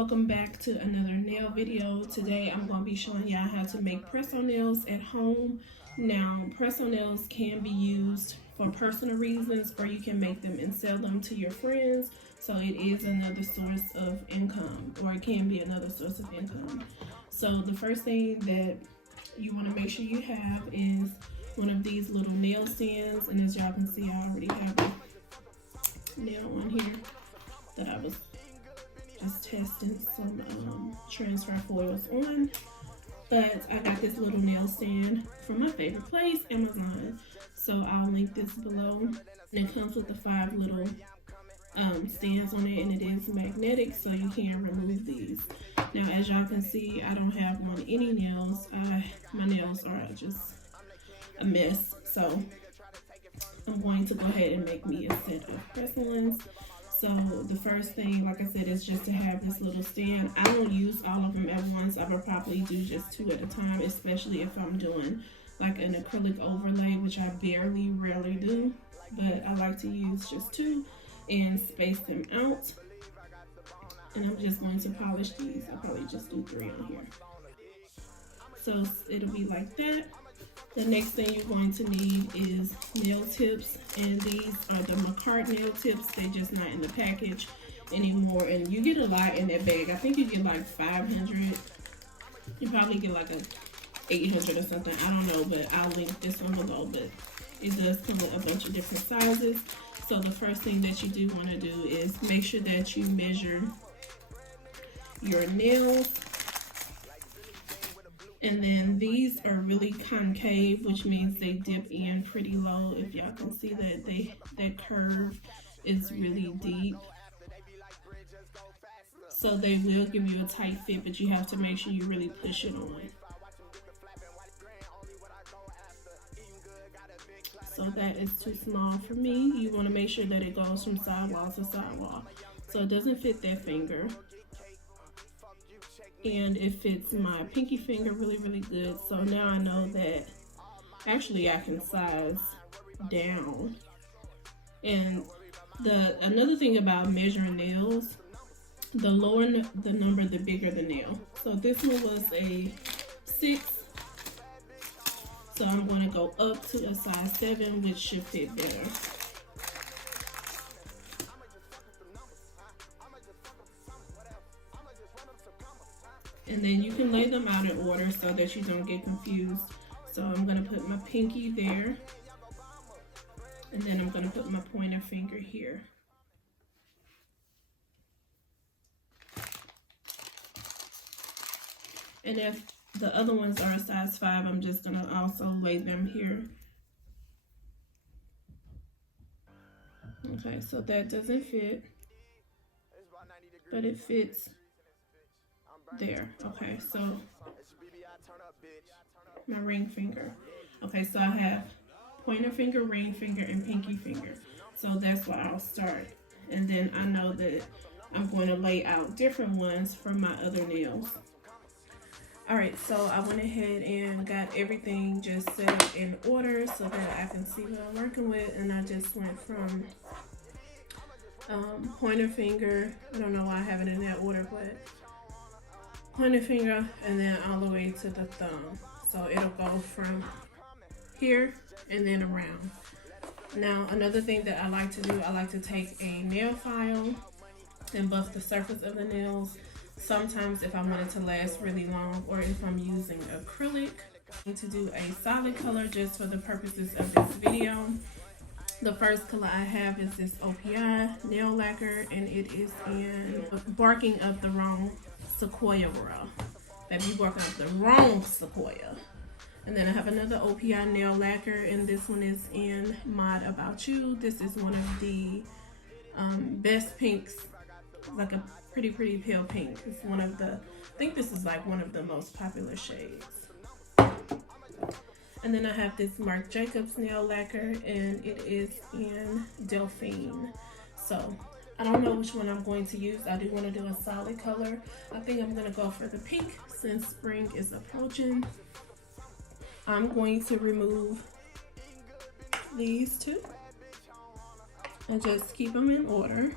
welcome back to another nail video. Today I'm going to be showing y'all how to make press-on nails at home. Now, press-on nails can be used for personal reasons, or you can make them and sell them to your friends. So it is another source of income, or it can be another source of income. So the first thing that you want to make sure you have is one of these little nail stands. And as y'all can see, I already have a nail on here that I was just testing some transfer foils on. But I got this little nail stand from my favorite place, Amazon. So I'll link this below. And it comes with the 5 little stands on it, and it is magnetic, so you can remove these. Now, as y'all can see, I don't have on any nails. My nails are just a mess. So I'm going to go ahead and make me a set of press-ons. So the first thing, like I said, is just to have this little stand. I don't use all of them at once. I would probably do just 2 at a time, especially if I'm doing like an acrylic overlay, which I rarely do. But I like to use just 2 and space them out. And I'm just going to polish these. I'll probably just do 3 on here. So it'll be like that. The next thing you're going to need is nail tips, and these are the McCart nail tips. They're just not in the package anymore, and you get a lot in that bag. I think you get like 500. You probably get like a 800 or something. I don't know, but I'll link this one below. But it does come with a bunch of different sizes. So the first thing that you do want to do is make sure that you measure your nails. And then these are really concave, which means they dip in pretty low. If y'all can see that that curve is really deep. So they will give you a tight fit, but you have to make sure you really push it on. So that is too small for me. You want to make sure that it goes from sidewall to sidewall, so it doesn't fit that finger. And it fits my pinky finger really good. So now I know that actually I can size down. And another thing about measuring nails, the lower the number, the bigger the nail. So this one was a 6. So I'm going to go up to a size 7, which should fit better. And then you can lay them out in order so that you don't get confused. So I'm going to put my pinky there. And then I'm going to put my pointer finger here. And if the other ones are a size 5, I'm just going to also lay them here. Okay, so that doesn't fit, but it fits there. Okay, so my ring finger. Okay, so I have pointer finger, ring finger, and pinky finger. So that's where I'll start. And then I know that I'm going to lay out different ones for my other nails. Alright, so I went ahead and got everything just set up in order so that I can see what I'm working with. And I just went from pointer finger, I don't know why I have it in that order, but pointer finger, and then all the way to the thumb. So it'll go from here and then around. Now, another thing that I like to do, I like to take a nail file and buff the surface of the nails. Sometimes if I want it to last really long, or if I'm using acrylic, I need to do a solid color just for the purposes of this video. The first color I have is this Opi Nail Lacquer, and it is in Barking Up the Wrong Sequoia Raw. Baby, working up the wrong sequoia. And then I have another Opi Nail Lacquer, and this one is in Mod About You. This is one of the best pinks, like a pretty pale pink. It's one of the, I think this is like one of the most popular shades. And then I have this Marc Jacobs Nail Lacquer, and it is in Delphine. So I don't know which one I'm going to use. I do want to do a solid color. I think I'm going to go for the pink since spring is approaching. I'm going to remove these 2 and just keep them in order.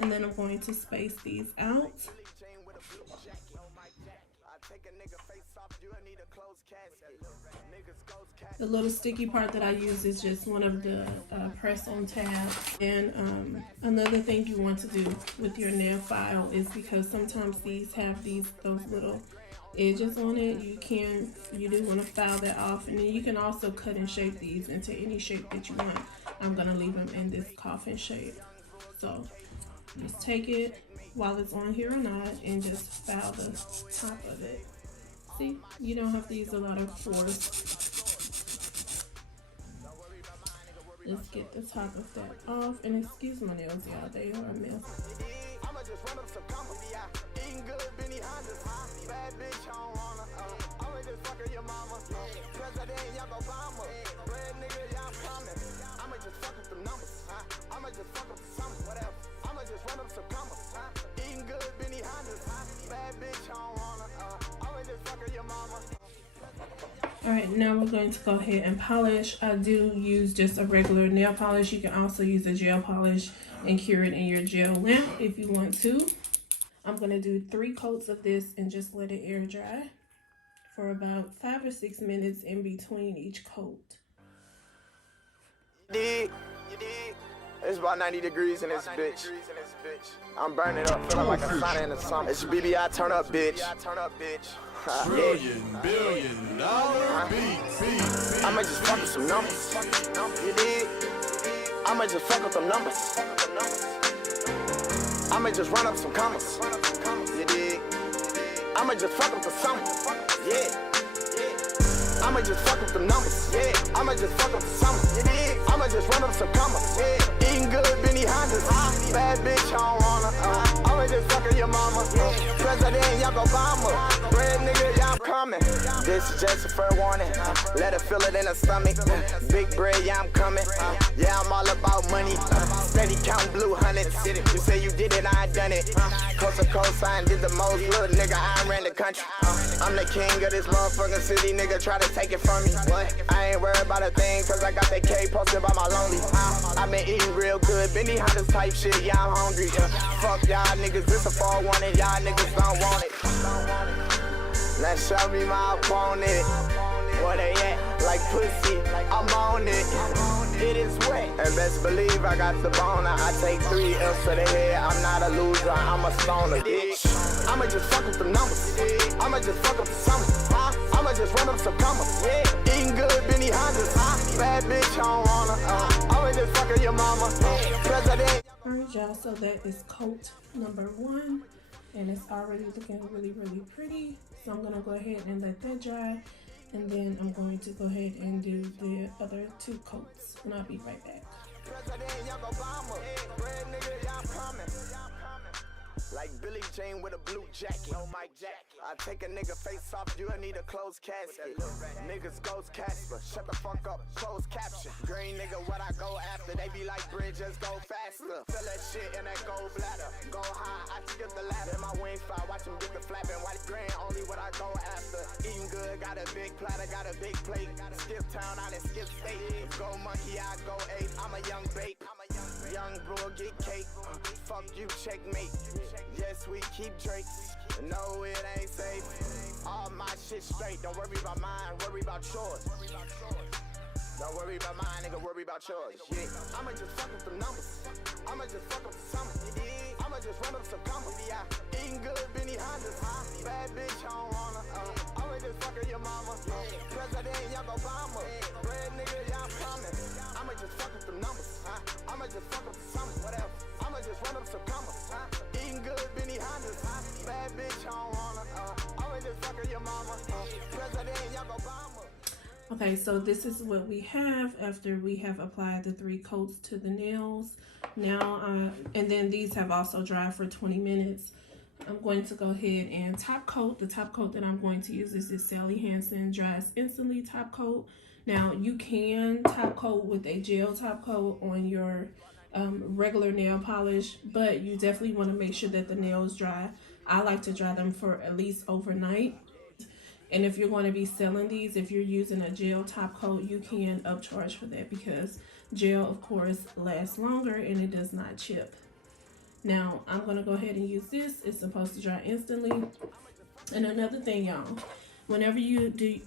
And then I'm going to space these out. The little sticky part that I use is just one of the press-on tabs. And another thing you want to do with your nail file is, because sometimes these have those little edges on it, you do want to file that off. And then you can also cut and shape these into any shape that you want. I'm gonna leave them in this coffin shape. So just take it while it's on here or not and just file the top of it. See, you don't have to use a lot of force. Let's get the top of that off. And excuse my nails, y'all, they are a mess. Alright, now we're going to go ahead and polish. I do use just a regular nail polish. You can also use a gel polish and cure it in your gel lamp if you want to. I'm going to do 3 coats of this and just let it air dry for about 5 or 6 minutes in between each coat. You dig? It's about 90 degrees in this bitch. I'm burning up, feeling like a sauna in the summer. It's your BBI turn up, bitch. Trillion, billion dollar beat. I'ma just fuck with some numbers. You dig? I'ma just fuck with them numbers. I'ma just run up some commas. You dig? I'ma just fuck with the summer. Yeah. I'ma just fuck with them numbers. Yeah. I'ma just fuck with the summer. You dig? I'ma just run up some commas. Yeah. Eating good, Benny Hondas. Bad bitch, I don't wanna. I'ma just fuck with your mama. President, y'all go Obama. Red nigga, y'all coming. This is just a fair warning. Let her feel it in her stomach. Big bread, yeah, I'm coming. Yeah, I'm all about money. Steady counting blue hundreds. You say you did it, I done it. Coast to coast, I did the most. Little nigga, I ran the country. I'm the king of this motherfucking city. Nigga, try to take it from me. What? I ain't worried about a thing, cause I got that K posted by my lonely. I been eating real good. Benny Hondas type shit, yeah, I'm hungry. Fuck y'all niggas, this a fall one and y'all niggas don't want it. Now show me my opponent. Where they at? Like pussy, I'm on it. It is wet. And best believe I got the boner. I take 3 L's to the head. I'm not a loser, I'm a stoner, bitch. I'ma just fuck with the numbers. I'ma just fuck up the summer. I'ma just run up some commas. Eating good, Benny Hondas. Bad bitch, I don't wanna. I'ma just fuck with your mama. President. Alright, y'all, so that is coat number 1. And it's already looking really, really pretty. So I'm going to go ahead and let that dry. And then I'm going to go ahead and do the other 2 coats. And I'll be right back. Like Billie Jean with a blue jacket. No Mike jacket. I take a nigga face off, you need a closed casket. Niggas ghost Casper, shut the fuck up, closed caption. Green nigga, what I go after, they be like bridges, go faster. Fill that shit in that gold bladder. Go high, I skip the ladder. My wings fly, watch them get the flapping. White green, only what I go after. Eating good, got a big platter, got a big plate. Skip town, I done skip state. Go monkey, I go ape. I'm a young babe. Young bro, get cake. Fuck you, checkmate. Yes, we keep Drake. No, it ain't safe. All my shit straight. Don't worry about mine, worry about yours. Don't worry about mine, nigga, worry about yours. Yeah. I'ma just fuck with the numbers. I'ma just fuck with the summer. I'ma just run up some commas. Eating good, Benny Hondas. Bad bitch, I don't wanna. I'ma just fuck with your mama. President, y'all Obama. Red nigga, y'all coming. I'ma just fuck with the numbers. I'ma just fuck with the summer. Whatever. I'ma just run up some commas. Eating good, Benny Hondas. Bad bitch, I don't wanna. I'ma just fuck with your mama. President, y'all Obama. Okay, so this is what we have after we have applied the 3 coats to the nails. Now, and then these have also dried for 20 minutes. I'm going to go ahead and top coat. The top coat that I'm going to use is this Sally Hansen Dries Instantly top coat. Now, you can top coat with a gel top coat on your regular nail polish, but you definitely want to make sure that the nails dry. I like to dry them for at least overnight. And if you're going to be selling these, if you're using a gel top coat, you can upcharge for that because gel, of course, lasts longer and it does not chip. Now, I'm going to go ahead and use this. It's supposed to dry instantly. And another thing, y'all, whenever you do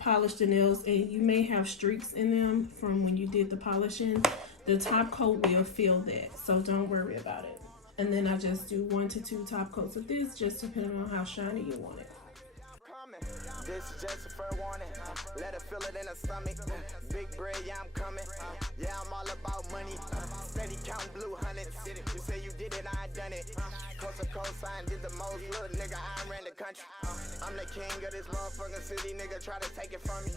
polish the nails and you may have streaks in them from when you did the polishing, the top coat will feel that. So don't worry about it. And then I just do 1 to 2 top coats of this, just depending on how shiny you want it. This is just a fair warning. Let her feel it in her stomach. Big bread, yeah, I'm coming. Yeah, I'm all about money. Steady counting blue hundreds. You say you did it, I done it. Coast to coast, I did the most. Little nigga, I ran the country. I'm the king of this motherfucking city. Nigga, try to take it from me.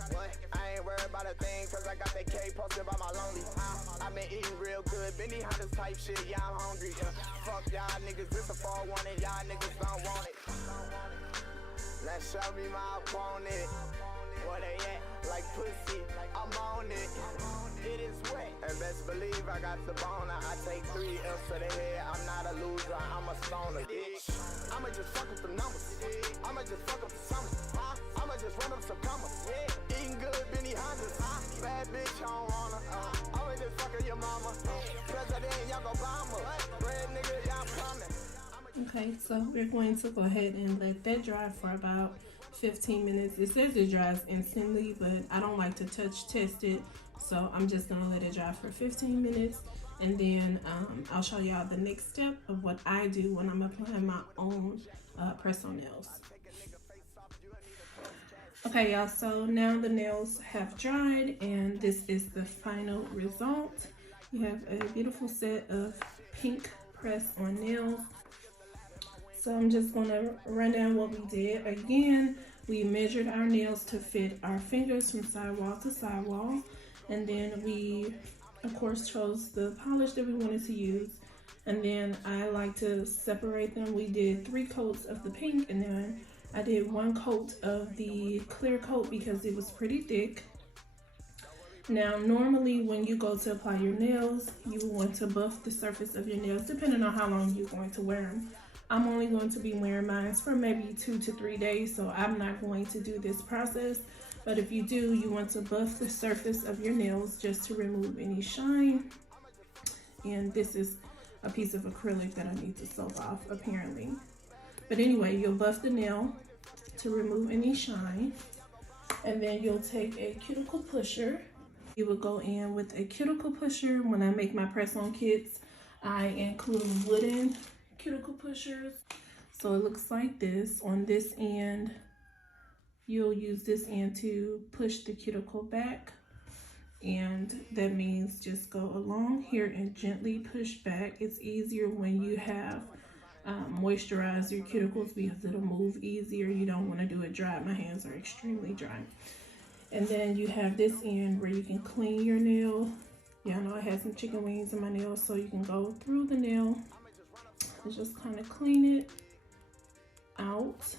I ain't worried about a thing, cause I got that K posted by my lonely. I've been eating real good. Benny Hunters type shit, yeah, I'm hungry. Fuck y'all niggas, this a fall warning. Y'all niggas don't want it. Now show me my opponent. Where they at? Like pussy, I'm on it. It is wet. And best believe I got the boner. I take 3 L's to the head. I'm not a loser, I'm a stoner, bitch. I'ma just fuck with the numbers. I'ma just fuck up the summer. I'ma just run up some commas. Eating good, Benny Hunters. Bad bitch, I don't wanna. I'ma just fuck with your mama. President, y'all Obama. Red nigga, y'all coming. Okay, so we're going to go ahead and let that dry for about 15 minutes. It says it dries instantly, but I don't like to touch test it, so I'm just gonna let it dry for 15 minutes, and then I'll show y'all the next step of what I do when I'm applying my own press-on nails. Okay, y'all, so now the nails have dried, and this is the final result. You have a beautiful set of pink press-on nails. So I'm just going to run down what we did. Again, we measured our nails to fit our fingers from sidewall to sidewall. And then we, of course, chose the polish that we wanted to use. And then I like to separate them. We did 3 coats of the pink, and then I did 1 coat of the clear coat because it was pretty thick. Now, normally when you go to apply your nails, you want to buff the surface of your nails depending on how long you're going to wear them. I'm only going to be wearing mine for maybe 2 to 3 days, so I'm not going to do this process. But if you do, you want to buff the surface of your nails just to remove any shine. And this is a piece of acrylic that I need to soak off, apparently. But anyway, you'll buff the nail to remove any shine. And then you'll take a cuticle pusher. You will go in with a cuticle pusher. When I make my press-on kits, I include wooden cuticle pushers. So it looks like this. On this end, you'll use this end to push the cuticle back, and that means just go along here and gently push back. It's easier when you have moisturized your cuticles because it'll move easier. You don't want to do it dry. My hands are extremely dry. And then you have this end where you can clean your nail. Yeah, I know I had some chicken wings in my nails, so you can go through the nail and just kind of clean it out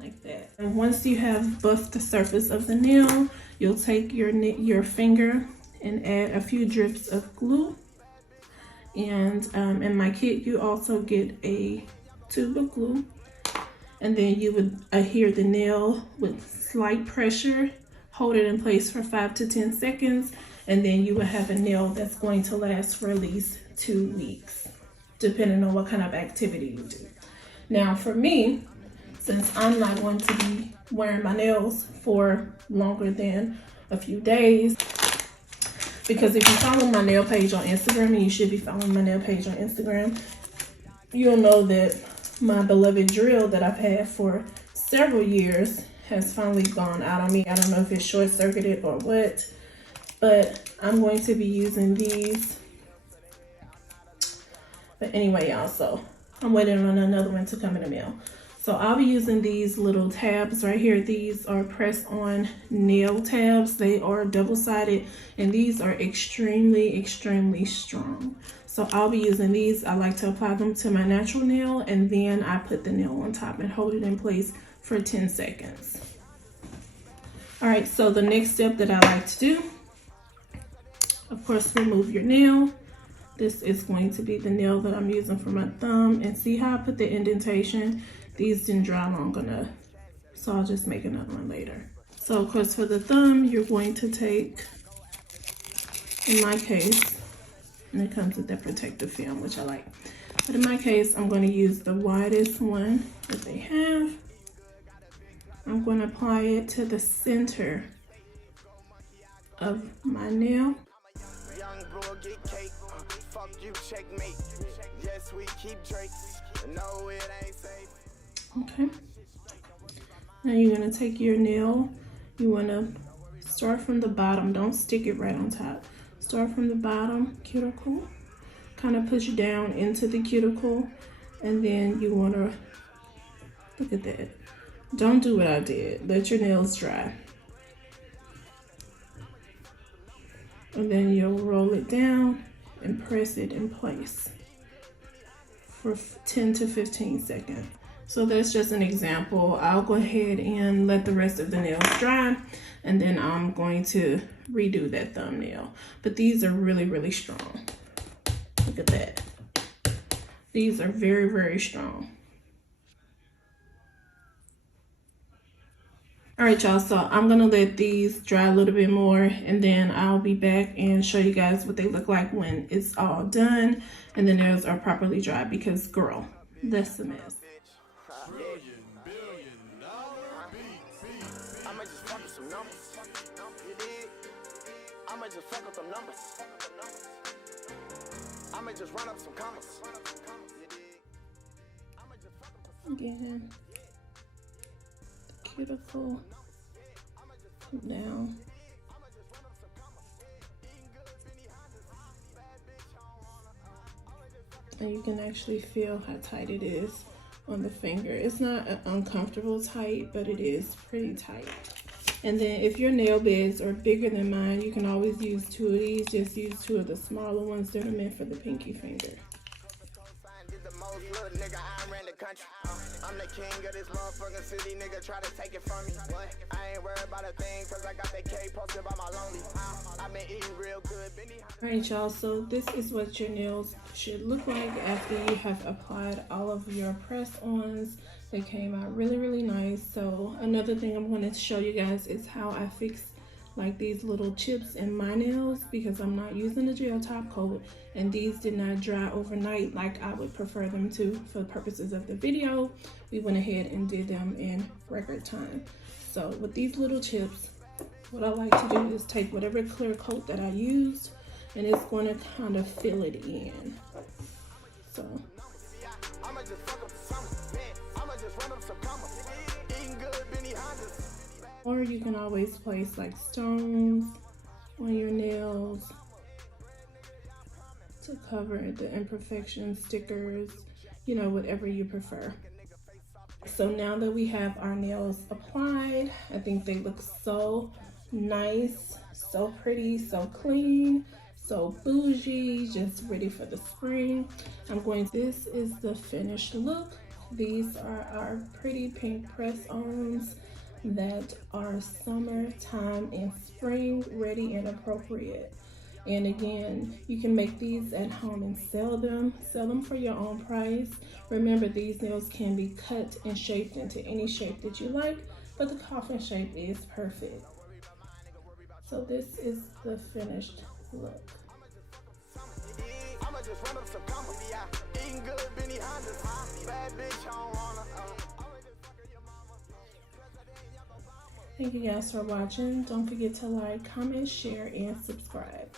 like that. And once you have buffed the surface of the nail, you'll take your finger and add a few drips of glue. And in my kit, you also get a tube of glue. And then you would adhere the nail with slight pressure, hold it in place for 5 to 10 seconds, and then you will have a nail that's going to last for at least 2 weeks, depending on what kind of activity you do. Now for me, since I'm not going to be wearing my nails for longer than a few days, because if you follow my nail page on Instagram, and you should be following my nail page on Instagram, you'll know that my beloved drill that I've had for several years has finally gone out on me. I don't know if it's short-circuited or what, but I'm going to be using these. But anyway, y'all, so I'm waiting on another one to come in the mail. So I'll be using these little tabs right here. These are press-on nail tabs. They are double-sided, and these are extremely, extremely strong. So I'll be using these. I like to apply them to my natural nail, and then I put the nail on top and hold it in place for 10 seconds. All right, so the next step that I like to do, of course, remove your nail. This is going to be the nail that I'm using for my thumb, and see how I put the indentation? These didn't dry long enough, so I'll just make another one later. So of course, for the thumb, you're going to take, in my case, And it comes with that protective film, which I like. But in my case, I'm going to use the widest one that they have. I'm going to apply it to the center of my nail. Young bro get cake. Fuck you, checkmate. Yes, we keep Drake. No, it ain't safe. Okay. Now you're going to take your nail. You want to start from the bottom. Don't stick it right on top. Start from the bottom cuticle. Kind of push down into the cuticle. And then you want to, look at that. Don't do what I did. Let your nails dry. And then you'll roll it down and press it in place for 10 to 15 seconds. So that's just an example. I'll go ahead and let the rest of the nails dry, and then I'm going to redo that thumbnail. But these are really, really strong. Look at that. These are very, very strong. All right, y'all, so I'm gonna let these dry a little bit more, and then I'll be back and show you guys what they look like when it's all done and the nails are properly dry, because girl, that's a mess. $1 billion I'ma just fuck with some numbers. You dig? I'ma just fuck with some numbers. I'ma just run up some commas. You dig? I'ma just fuck with some Again, the cuticle down. And you can actually feel how tight it is on the finger. It's not an uncomfortable tight, but it is pretty tight. And then if your nail beds are bigger than mine, you can always use 2 of these. Just use 2 of the smaller ones that are meant for the pinky finger. I'm the king of this motherfucking city, nigga try to take it from me. What? I ain't worried about a thing, cause I got that K posted by my lonely. I've been eating real good, Alright, y'all, so this is what your nails should look like after you have applied all of your press-ons. They came out really, really nice. So another thing I'm going to show you guys is how I fix like these little chips in my nails, because I'm not using the gel top coat, and these did not dry overnight like I would prefer them to. For the purposes of the video, we went ahead and did them in record time. So with these little chips, what I like to do is take whatever clear coat that I used, and it's going to kind of fill it in. So or you can always place like stones on your nails to cover the imperfections, stickers, you know, whatever you prefer. So now that we have our nails applied, I think they look so nice, so pretty, so clean, so bougie, just ready for the spring. This is the finished look. These are our pretty pink press-ons that are summertime and spring ready and appropriate. And again, you can make these at home and sell them for your own price. Remember, these nails can be cut and shaped into any shape that you like, but the coffin shape is perfect. So this is the finished look. Thank you guys for watching. Don't forget to like, comment, share, and subscribe.